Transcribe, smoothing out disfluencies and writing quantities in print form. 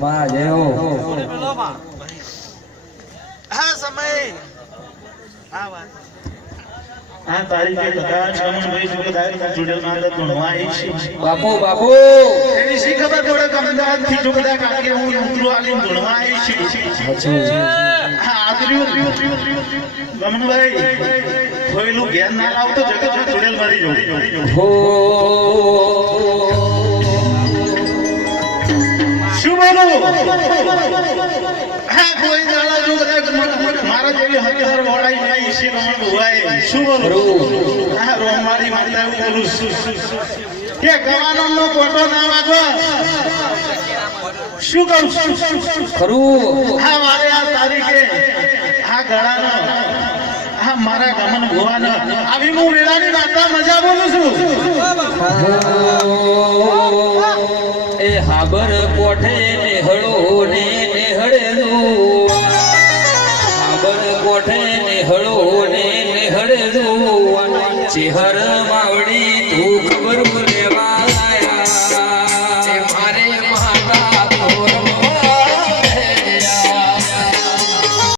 માં જેવો હા સમય આ વાત આ તારીખે કદાચ રમણભાઈ જોગદાર જોડેલ માં ધૂણવા આવી છે બાપુ બાપુ એની શી ખબર પડે કે અમદાવાદ થી જોગદાર કાકે હું ઉતરો આલીને ધૂણવા આવી છે હા આદર્યું રમણભાઈ કોઈનું જ્ઞાન ના લાવતો જગત જોડેલ મારી જો હો શું બોલું હા કોઈ દાડા જોગદાર મારા જેવી હજાર વડાઈ જાય છે રમણ ભુવાએ શું બોલું હા રોમારી માતા એવું બોલું કે ગવાનો નો કોટો ના વાગો શું કહું ખરું હા મારે આ તારીખે આ ગળાનો હા મારા ગમન ભુવાનો આવી હું વેળાની વાર્તા મજા બોલું છું એ હાબર કોઠે નેહળો ને નેહળેલું હાબર કોઠે નેહળો ને નેહળેલું ચેહર માવડી તું ખબર મને